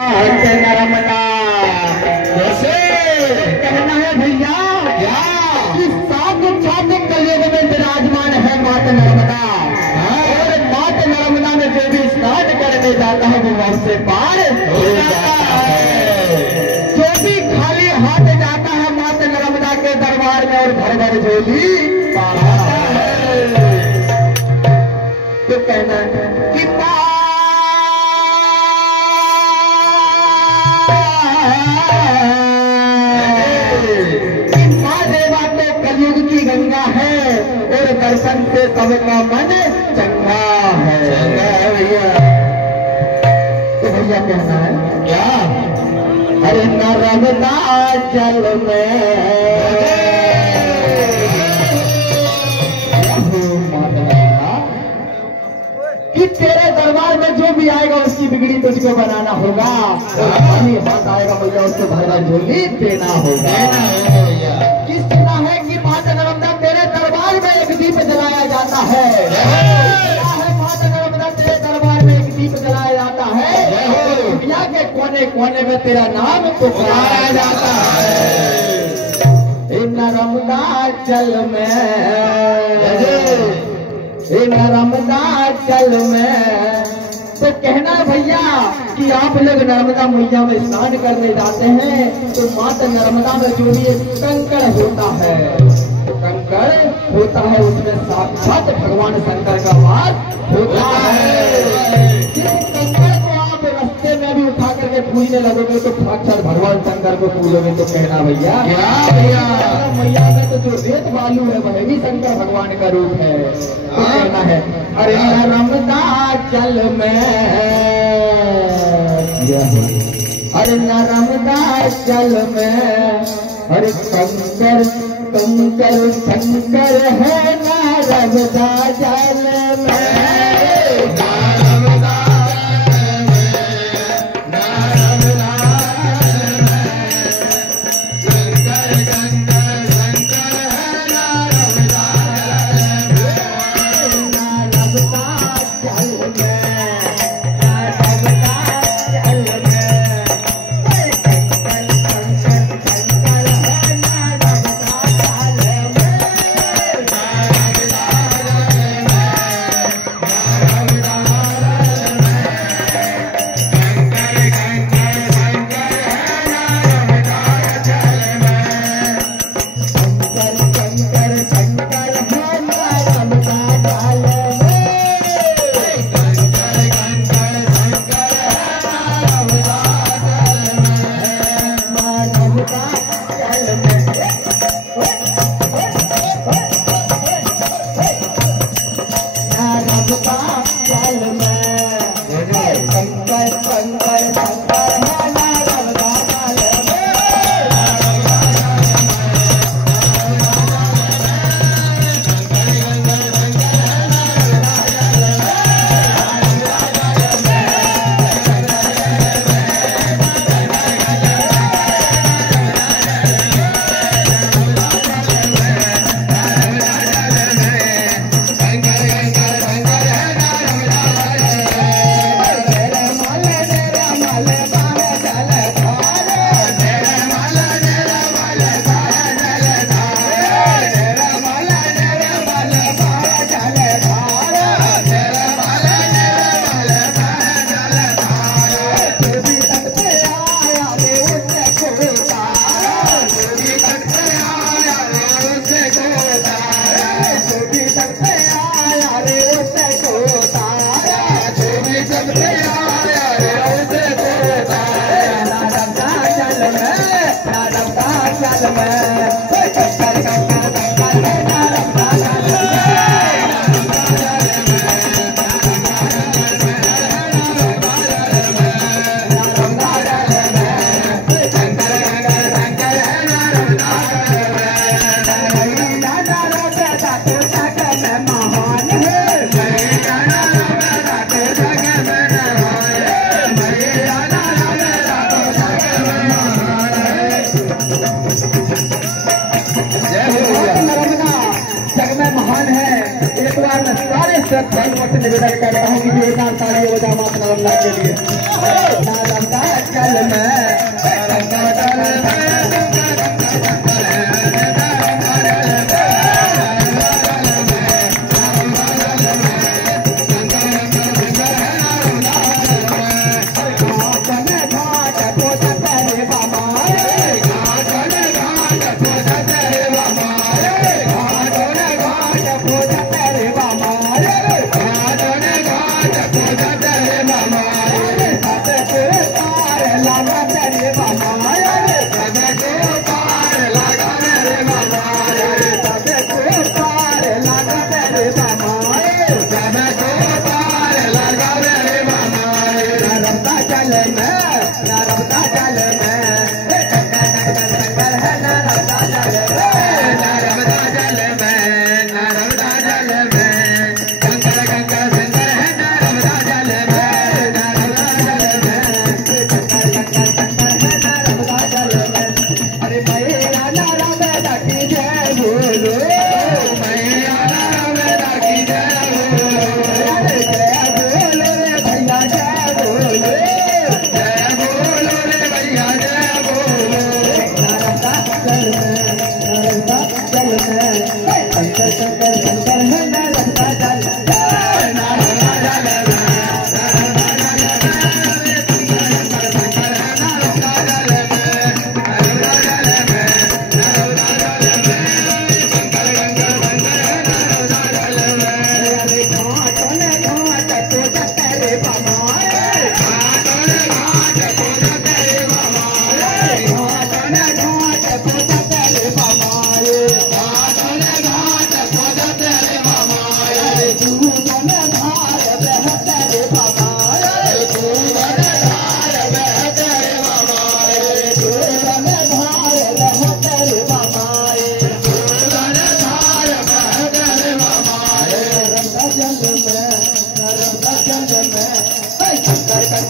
नर्मदा जैसे कहना है भैया क्या कि सात छात्र कलयुग में विराजमान है माता नर्मदा। और माता नर्मदा में जो भी स्नान करने जाता है वो वहां से पार हो जाता है। जो भी खाली हाथ जाता है माता नर्मदा के दरबार में और भर भर झोली पाता है। तो कहना है कि माँ देवा तो कलयुग की गंगा है और दर्शन से सबका मन चंगा है। भैया तो भैया कहना है क्या अरे नर्मदा जल में कि तेरे दरबार में जो भी आएगा उसकी बिगड़ी तुझको बनाना होगा। और खाली हाथ आएगा भैया उसको भर भर झोली देना होगा। किस सुना है कि माता नर्मदा तेरे दरबार में एक दीप जलाया जाता है। माता नर्मदा तेरे दरबार में एक दीप जलाया जाता है। दुनिया के कोने कोने में तेरा नाम पुकारा जाता है। नर्मदा जल में नर्मदा जल में तो कहना है भैया कि आप लोग नर्मदा मैया में स्नान करने जाते हैं तो माता नर्मदा में जो भी एक कंकड़ होता है कंकड़ होता है उसमें साक्षात भगवान शंकर का वास होता है। कंकड़ को आप रास्ते में भी उठा करके पूजने लगोगे तो साक्षात भगवान शंकर को पूजोगे। तो कहना भैया भैया मैया में तो जो रेत बालू है वह भी शंकर भगवान का रूप है। तो कहना है अरे नर्मदा जल में अरे नर्मदा जल में अरे कंकर कंकर शंकर है नर्मदा जल में। श्रद्धालुओं से निवेदन करता हूँ कि जोरदार तालियां बजा माता नर्मदा के लिए। जल में गंगा जल में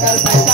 कर